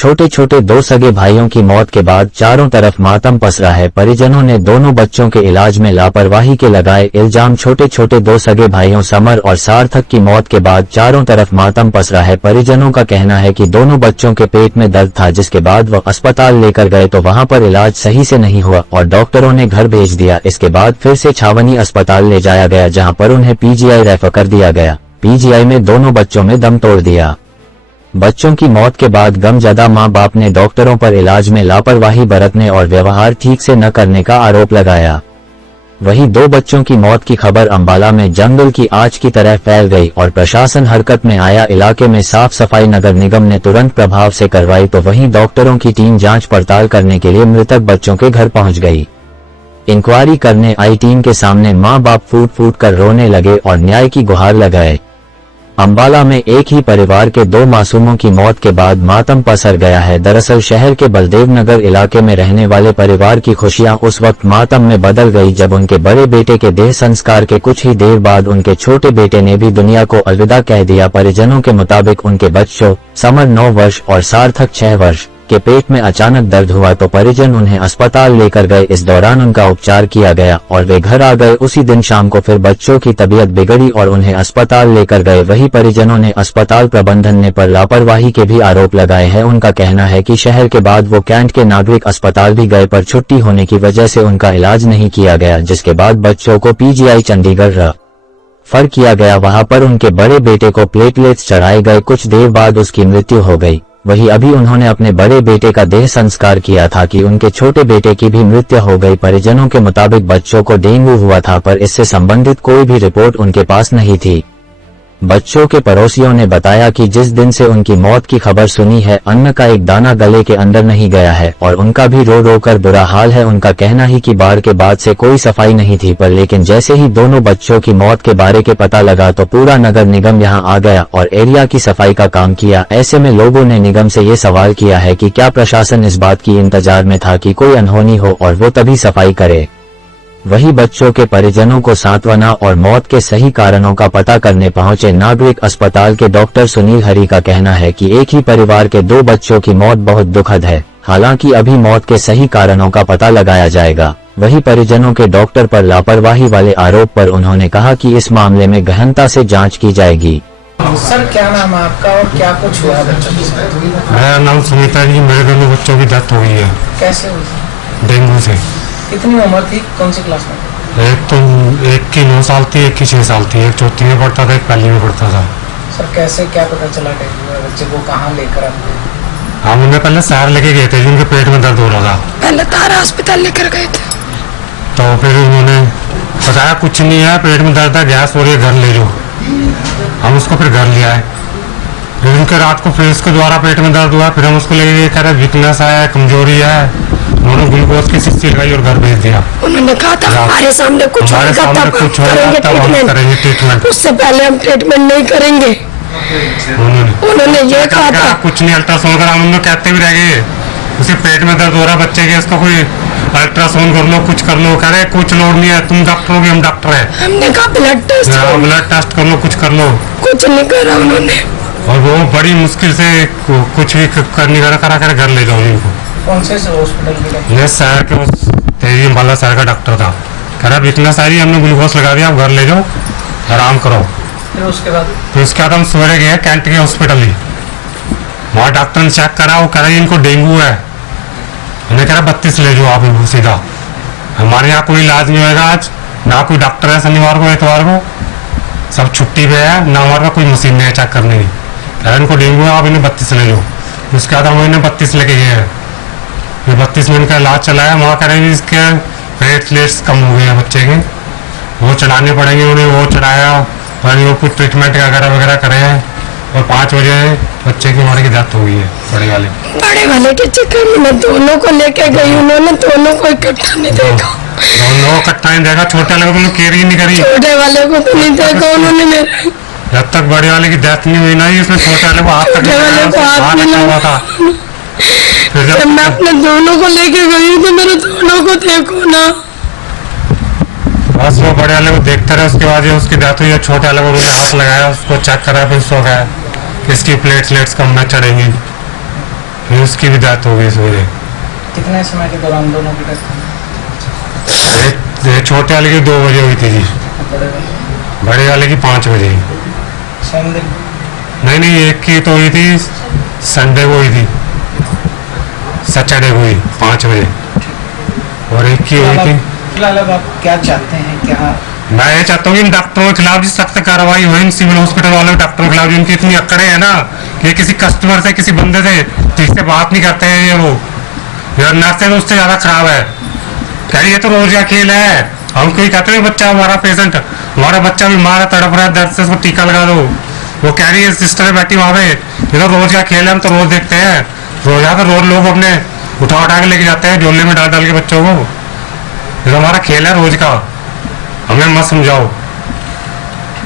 छोटे छोटे दो सगे भाइयों की मौत के बाद चारों तरफ मातम पसरा है। परिजनों ने दोनों बच्चों के इलाज में लापरवाही के लगाए इल्जाम। छोटे छोटे दो सगे भाइयों समर और सार्थक की मौत के बाद चारों तरफ मातम पसरा है। परिजनों का कहना है कि दोनों बच्चों के पेट में दर्द था, जिसके बाद वह अस्पताल लेकर गए तो वहां पर इलाज सही से नहीं हुआ और डॉक्टरों ने घर भेज दिया। इसके बाद फिर से छावनी अस्पताल ले जाया गया, जहां पर उन्हें पीजीआई रेफर कर दिया गया। पीजीआई में दोनों बच्चों में दम तोड़ दिया। बच्चों की मौत के बाद गमजदा मां बाप ने डॉक्टरों पर इलाज में लापरवाही बरतने और व्यवहार ठीक से न करने का आरोप लगाया। वहीं दो बच्चों की मौत की खबर अंबाला में जंगल की आग की तरह फैल गई और प्रशासन हरकत में आया। इलाके में साफ सफाई नगर निगम ने तुरंत प्रभाव से करवाई, तो वहीं डॉक्टरों की टीम जांच पड़ताल करने के लिए मृतक बच्चों के घर पहुंच गई। इंक्वायरी करने आई टीम के सामने मां बाप फूट फूट कर रोने लगे और न्याय की गुहार लगाए। अंबाला में एक ही परिवार के दो मासूमों की मौत के बाद मातम पसर गया है। दरअसल शहर के बलदेव नगर इलाके में रहने वाले परिवार की खुशियां उस वक्त मातम में बदल गई जब उनके बड़े बेटे के देह संस्कार के कुछ ही देर बाद उनके छोटे बेटे ने भी दुनिया को अलविदा कह दिया। परिजनों के मुताबिक उनके बच्चों समर 9 वर्ष और सार्थक 6 वर्ष के पेट में अचानक दर्द हुआ तो परिजन उन्हें अस्पताल लेकर गए। इस दौरान उनका उपचार किया गया और वे घर आ गए। उसी दिन शाम को फिर बच्चों की तबीयत बिगड़ी और उन्हें अस्पताल लेकर गए। वहीं परिजनों ने अस्पताल प्रबंधन ने पर लापरवाही के भी आरोप लगाए हैं। उनका कहना है कि शहर के बाद वो कैंट के नागरिक अस्पताल भी गए, पर छुट्टी होने की वजह से उनका इलाज नहीं किया गया, जिसके बाद बच्चों को पीजीआई चंडीगढ़ रेफर किया गया। वहां पर उनके बड़े बेटे को प्लेटलेट्स चढ़ाए गए। कुछ देर बाद उसकी मृत्यु हो गई। वहीं अभी उन्होंने अपने बड़े बेटे का देह संस्कार किया था कि उनके छोटे बेटे की भी मृत्यु हो गई। परिजनों के मुताबिक बच्चों को डेंगू हुआ था, पर इससे संबंधित कोई भी रिपोर्ट उनके पास नहीं थी। बच्चों के पड़ोसियों ने बताया कि जिस दिन से उनकी मौत की खबर सुनी है, अन्न का एक दाना गले के अंदर नहीं गया है और उनका भी रो रो कर बुरा हाल है। उनका कहना ही कि बाढ़ के बाद से कोई सफाई नहीं थी, पर लेकिन जैसे ही दोनों बच्चों की मौत के बारे के पता लगा तो पूरा नगर निगम यहां आ गया और एरिया की सफाई का काम किया। ऐसे में लोगों ने निगम से ये सवाल किया है कि क्या प्रशासन इस बात की इंतजार में था कि कोई अनहोनी हो और वो तभी सफाई करे। वहीं बच्चों के परिजनों को सांत्वना और मौत के सही कारणों का पता करने पहुंचे नागरिक अस्पताल के डॉक्टर सुनील हरी का कहना है कि एक ही परिवार के दो बच्चों की मौत बहुत दुखद है। हालांकि अभी मौत के सही कारणों का पता लगाया जाएगा। वहीं परिजनों के डॉक्टर पर लापरवाही वाले आरोप पर उन्होंने कहा कि इस मामले में गहनता से जांच की जाएगी। सर, क्या नाम है आपका और क्या कुछ हुआ बच्चों के साथ? मेरा नाम सुनीता जी। मेरे दोनों बच्चों की डेथ हो गई है। कैसे हुई? डेंगू से। कितनी उम्र थी? कौन सी क्लास में? एक की 9 साल थी, एक की 6 साल थी। एक चौथी में पढ़ता था, एक पहली में पढ़ता था। सर, कैसे क्या पता चला डेंगू है? बच्चे को कहाँ लेकर आए? हम उन्हें पहले शहर लेके गए थे, जिनके पेट में दर्द हो रहा था। पहले तारा अस्पताल लेकर गए थे, तो फिर उन्होंने बताया कुछ नहीं है, पेट में दर्द है, गैस हो रही है, घर ले जाओ। हम उसको फिर घर ले आए। फिर उनके रात को फिर उसके द्वारा पेट में दर्द हुआ। फिर हम उसको लेके कह रहे वीकनेस है, कमजोरी है। उन्होंने ग्लूकोज की शीशी लगाई और घर भेज दिया। उन्होंने कहा था हमारे सामने कुछ होगा तब करेंगे ट्रीटमेंट। उससे पहले हम ट्रीटमेंट नहीं करेंगे। उन्होंने ये कहा था कुछ नहीं, अल्ट्रासाउंड करा। हम लोग कहते भी रह गए उसे पेट में दर्द हो रहा है बच्चे के, इसका कोई अल्ट्रासाउंड कर लो, कुछ कर लो। कह रहे कुछ लोड नहीं है, तुम डॉक्टर हो, हम डॉक्टर है। हमने कहा ब्लड टेस्ट कर लो, कुछ कर लो। कुछ नहीं करा उन्होंने। और वो बड़ी मुश्किल से कुछ भी करने करा कर घर ले जाओ इनको। कौन से हॉस्पिटल? ये शहर के तेरी अम्बाला शहर का डॉक्टर था। कह रहा वीकनेस आ रही है, हमने ग्लूकोज लगा दिया, आप घर ले जाओ, आराम करो। फिर उसके बाद हम सवेरे गए कैंट के हॉस्पिटल ही। वहाँ डॉक्टर ने चेक करा, वो कह रहा है इनको डेंगू है। उन्हें कह रहा 32 ले जाओ आप इनको सीधा। हमारे यहाँ कोई इलाज नहीं होगा आज, ना कोई डॉक्टर है शनिवार को इतवार को, सब छुट्टी पे है, ना हमारे पास कोई मशीन नहीं है चेक करने की। कह रहा इनको डेंगू है, आप इन्हें 32 ले जाओ। उसके बाद हम इन्हें 32 लेके गए हैं। फिर 32 में इनका इलाज चलाया। वहाँ कह रहे इसके प्लेटलेट्स कम हो गए हैं बच्चे के, वो चढ़ाने पड़ेंगे। उन्हें वो चढ़ाया और वो कुछ ट्रीटमेंट वगैरह करे हैं और 5 बजे बच्चे की हमारे की डेथ हो गई है। बड़े वाले के चक्कर में दोनों को लेके गई। उन्होंने दोनों को इकट्ठा नहीं देखा। दोनों इकट्ठा नहीं देखा। छोटे वाले को केयर ही नहीं करी। छोटे वाले को तो नहीं देखा उन्होंने मेरे। जब तक बड़े वाले की डेथ नहीं हुई ना, उसमें छोटे वाले को हाथ तक हुआ था। जब मैं अपने दोनों को लेके गई तो मेरे दोनों को देखो ना। बस वो बड़े वाले को देखते रहे। उसके बाद उसकी डेथ हुई। छोटे वाले को उन्होंने हाथ लगाया, उसको चेक करा, फिर सो गया कि इसकी प्लेटलेट्स कम न चढ़ेंगी। फिर उसकी भी डेथ हो गई इस वजह। कितने समय के दौरान दोनों की डेथ एक छोटे वाले की 2 बजे हुई थी जी, बड़े भाई बड़े वाले की 5 बजे। सेम दिन? नहीं, एक की तो हुई थी संडे को हुई थी, सैटरडे को हुई 5 बजे, और एक की हुई थी। फिलहाल अब आप क्या चाहते हैं, क्या? मैं ये चाहता हूँ कि इन डॉक्टरों के खिलाफ सख्त कार्रवाई हो, इन सिविल हॉस्पिटल वाले डॉक्टरों के खिलाफ जिनकी इतनी अकड़े है ना कि किसी कस्टमर से, किसी बंदे से ठीक से बात नहीं करते हैं। ये वो नर्सें तो उससे ज्यादा खराब है। कह रही ये तो रोज का खेल है, हम कोई कहते हैं बच्चा हमारा पेशेंट, हमारा बच्चा बीमार है, तड़प रहा है, दर्द से उसको टीका लगा दो। वो कह रही है सिस्टर बैठी वहाँ पे, ये तो रोज का खेल है, हम तो रोज देखते हैं। रोज लोग अपने उठा के लेके जाते हैं झोले में डाल के बच्चों को। ये तो हमारा खेल है रोज का, हमें मत समझाओ।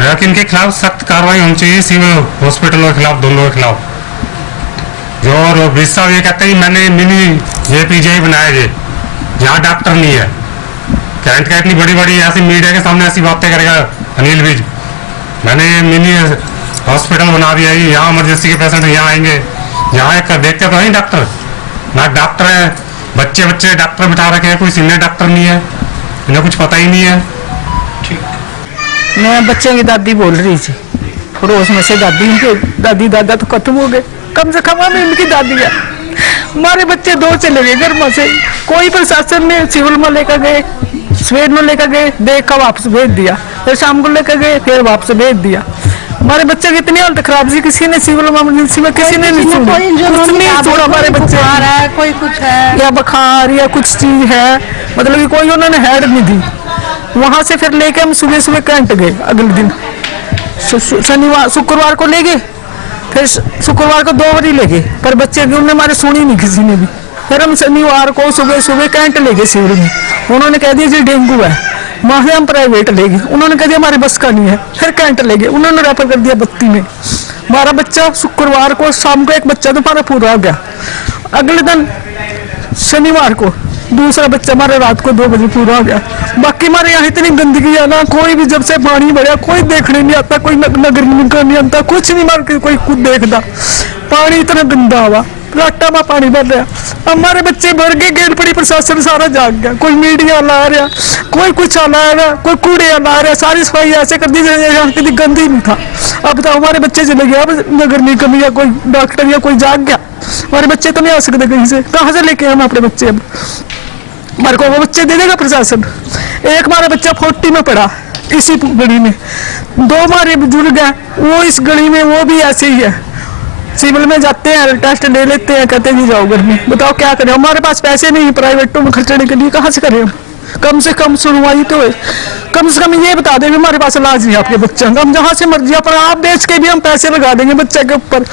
लेकिन इनके खिलाफ सख्त कार्रवाई होनी चाहिए, सिविल हॉस्पिटलों के खिलाफ, दोनों के खिलाफ। जो बीस साहब ये कहते हैं मैंने मिनी JPJ बनाया है, यहाँ डॉक्टर नहीं है। कैंट का इतनी बड़ी बड़ी ऐसी मीडिया के सामने ऐसी बातें करेगा अनिल विज, मैंने मिनी हॉस्पिटल बना दिया है, यहाँ इमरजेंसी के पेशेंट यहाँ आएंगे, यहाँ एक देखते तो नहीं डॉक्टर, ना डॉक्टर है, बच्चे डॉक्टर बिठा रखे हैं, कोई सीनियर डॉक्टर नहीं है, इन्हें कुछ पता ही नहीं है। मैं बच्चे की दादी बोल रही थी, पड़ोस में से दादी, उनके दादी दादा तो खत्म हो गए, कम से कम हमें उनकी दादी है। हमारे बच्चे 2 चले गए घर में से, कोई प्रशासन ने सिविल में लेकर गए, सवेर में लेकर गए, देख कर वापस भेज दिया, फिर शाम को लेकर गए, फिर वापस भेज दिया। हमारे बच्चे की इतनी हालत खराब थी, किसी ने सिविल इमरजेंसी में किसी ने नहीं छोड़ा। हमारे बच्चे है, कोई कुछ है या बुखार या कुछ चीज है, मतलब कि कोई उन्होंने हेड नहीं दी। वहां से फिर लेके हम सुबह सुबह कैंट गए, अगले दिन शनिवार शुक्रवार को ले गए, फिर शुक्रवार को 2 बजे ले गए, पर बच्चे की उन्होंने हमारे सुनी नहीं किसी ने भी। फिर हम शनिवार को सुबह सुबह कैंट ले गए सिविल में, उन्होंने कह दिया जी डेंगू है, वहां से हम प्राइवेट ले गए, उन्होंने कह दिया हमारे बस का नहीं है, फिर कैंट ले गए, उन्होंने रेफर कर दिया 32 में। हमारा बच्चा शुक्रवार को शाम को एक बच्चा तो हमारा पूरा हो गया, अगले दिन शनिवार को दूसरा बच्चा हमारे रात को 2 बजे पूरा हो गया। बाकी हमारे यहाँ इतनी गंदगी है ना, कोई भी जब से पानी बढ़िया कोई देखने नहीं आता, कोई नगर निगम नहीं आता, कुछ नहीं मार के कोई खुद देखता। पानी इतना गंदा हुआ, लाटा में पानी भर रहा, हमारे बच्चे भर के गेट पड़ी, प्रशासन सारा जाग गया, कोई मीडिया ला रहा, कोई कुछ ला रहा, कोई कूड़े ला रहा, सारी सफाई ऐसे कर दी यहाँ कभी गंद ही नहीं था। अब बताओ हमारे बच्चे चले गए, अब नगर निगम या कोई डॉक्टर या कोई जाग गया, हमारे बच्चे तो नहीं आ सकते कहीं से, कहाँ से लेके हम अपने बच्चे? अब हमारे को वो बच्चे दे देगा प्रशासन? एक हमारा बच्चा 40 में पड़ा इसी गली में, 2 हमारे बुजुर्ग हैं वो इस गली में, वो भी ऐसे ही है, सिविल में जाते हैं, टेस्ट ले लेते हैं, कहते हैं जाओ घर में। बताओ क्या करें, हमारे पास पैसे नहीं प्राइवेटों में खर्चने के लिए, कहाँ से करें हम? कम से कम सुनवाई तो है, कम से कम ये बता देंगे हमारे पास इलाज नहीं आपके बच्चे का, हम जहाँ से मर्जी पर आप बेच के भी हम पैसे लगा देंगे बच्चे के ऊपर।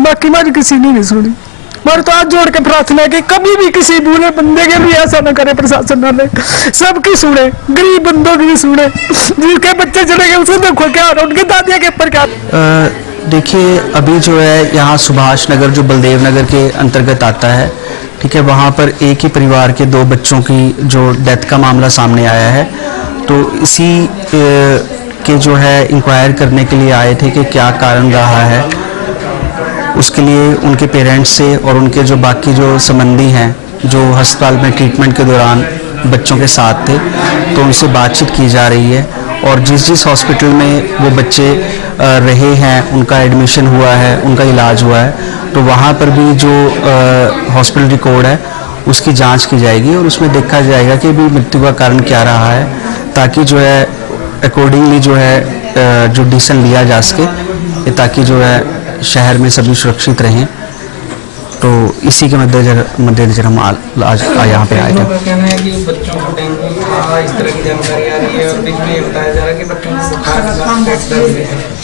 बाकी हमारी किसी ने नहीं सुनी। हमारे तो हाथ जोड़ के प्रार्थना है कि कभी भी किसी बुरे बंदे के भी ऐसा न करे प्रशासन वाले, सबकी सुने, गरीब बंदों की भी सुने, जिनके बच्चे चले गए उसको देखो क्या हो रहा है, उनकी दादियाँ के ऊपर क्या। देखिए अभी जो है यहाँ सुभाष नगर जो बलदेव नगर के अंतर्गत आता है, ठीक है, वहाँ पर एक ही परिवार के 2 बच्चों की जो डेथ का मामला सामने आया है। तो इसी के जो है इंक्वायर करने के लिए आए थे कि क्या कारण रहा है, उसके लिए उनके पेरेंट्स से और उनके जो बाकी जो संबंधी हैं जो अस्पताल में ट्रीटमेंट के दौरान बच्चों के साथ थे, तो उनसे बातचीत की जा रही है। और जिस हॉस्पिटल में वो बच्चे रहे हैं, उनका एडमिशन हुआ है, उनका इलाज हुआ है, तो वहाँ पर भी जो हॉस्पिटल रिकॉर्ड है उसकी जांच की जाएगी और उसमें देखा जाएगा कि भी मृत्यु का कारण क्या रहा है, ताकि जो है अकॉर्डिंगली जो है जो डिसीजन लिया जा सके, ताकि जो है शहर में सभी सुरक्षित रहें। तो इसी के मद्देनजर हम आज यहाँ पे आए थे। कहना है कि बच्चों को डेंगू इस तरह की जानकारी आ रही है और बीच में ये बताया जा रहा है कि बच्चों को बुखार के साथ पेट दर्द भी है।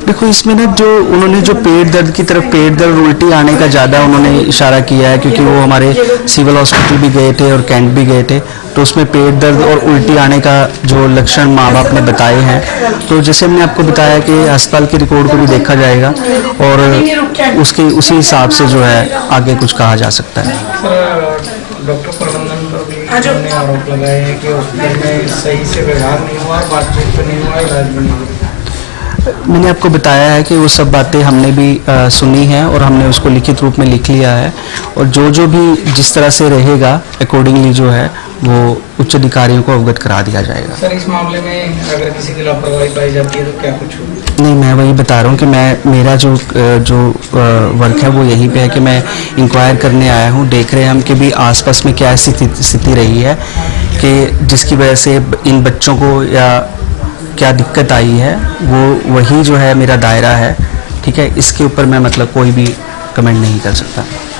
देखो इसमें ना जो उन्होंने जो पेट दर्द की तरफ, पेट दर्द उल्टी आने का ज़्यादा उन्होंने इशारा किया है, क्योंकि वो हमारे सिविल हॉस्पिटल भी गए थे और कैंट भी गए थे, तो उसमें पेट दर्द और उल्टी आने का जो लक्षण माँ बाप ने बताए हैं। तो जैसे हमने आपको बताया कि अस्पताल के रिकॉर्ड को भी देखा जाएगा और उसी हिसाब से जो है आगे कुछ कहा जा सकता है। डॉक्टर प्रबंधन पर भी उन्होंने आरोप लगाए हैं कि हॉस्पिटल में सही से व्यवहार नहीं हुआ, बातचीत नहीं हुआ, इलाज भी नहीं हुआ। मैंने आपको बताया है कि वो सब बातें हमने भी सुनी हैं और हमने उसको लिखित रूप में लिख लिया है, और जो भी जिस तरह से रहेगा अकॉर्डिंगली जो है वो उच्च अधिकारियों को अवगत करा दिया जाएगा। सर इस मामले में अगर किसी की लापरवाही पाई जाती है तो क्या कुछ होगा? नहीं, मैं वही बता रहा हूँ कि मेरा जो वर्क है वो यहीं पे है कि मैं इंक्वायर करने आया हूँ। देख रहे हैं हम कि भी आसपास में क्या स्थिति रही है कि जिसकी वजह से इन बच्चों को या क्या दिक्कत आई है, वो वही जो है मेरा दायरा है। ठीक है, इसके ऊपर मैं मतलब कोई भी कमेंट नहीं कर सकता।